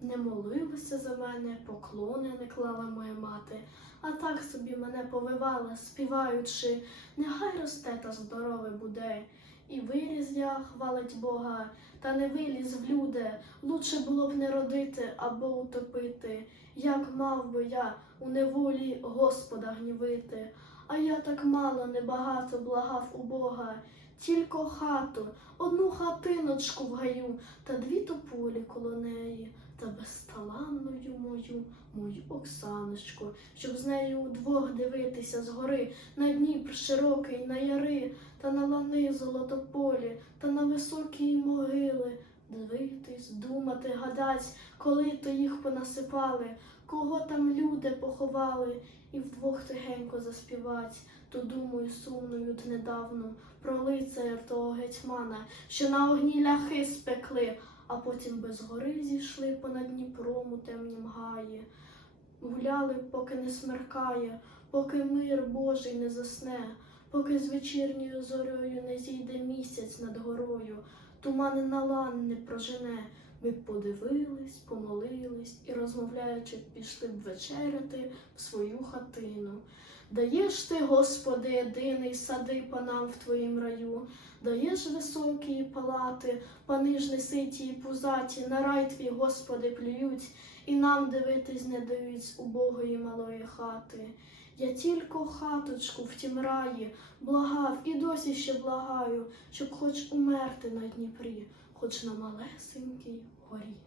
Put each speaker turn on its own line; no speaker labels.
Не молилася за мене, поклони не клала моя мати, а так собі мене повивала, співаючи, нехай росте та здорове буде. І виріс я, хвалить Бога, та не виліз в люди. Лучше було б не родити або утопити, як мав би я у неволі Господа гнівити. А я так мало, небагато благав у Бога, тільки хату, одну хатиночку в гаю, та дві тополі коло неї, та безталанною мою, мою Оксаночку, щоб з нею удвох дивитися згори на Дніпр широкий, на яри, та на лани золотополі, та на високі могили. Дивитись, думати, гадать, коли то їх понасипали, кого там люди поховали, і вдвох тихенько заспівать, то думаю сумною д про лицаря того гетьмана, що на огні ляхи спекли, а потім без гори зійшли понад Дніпром у темнім гаї. Гуляли, поки не смеркає, поки мир Божий не засне, поки з вечірньою зорею не зійде місяць над горою, тумани на лан не прожене. Ми подивились, помолились і, розмовляючи, пішли б вечеряти в свою хатину. Даєш ти, Господи, єдиний сади панам в твоїм раю, даєш високі палати, пани ж неситі і пузаті, на рай твій, Господи, плюють, і нам дивитись не дають убогої малої хати. Я тільки хаточку в тім раї благав і досі ще благаю, щоб хоч умерти на Дніпрі, хоч на малесенькій горі.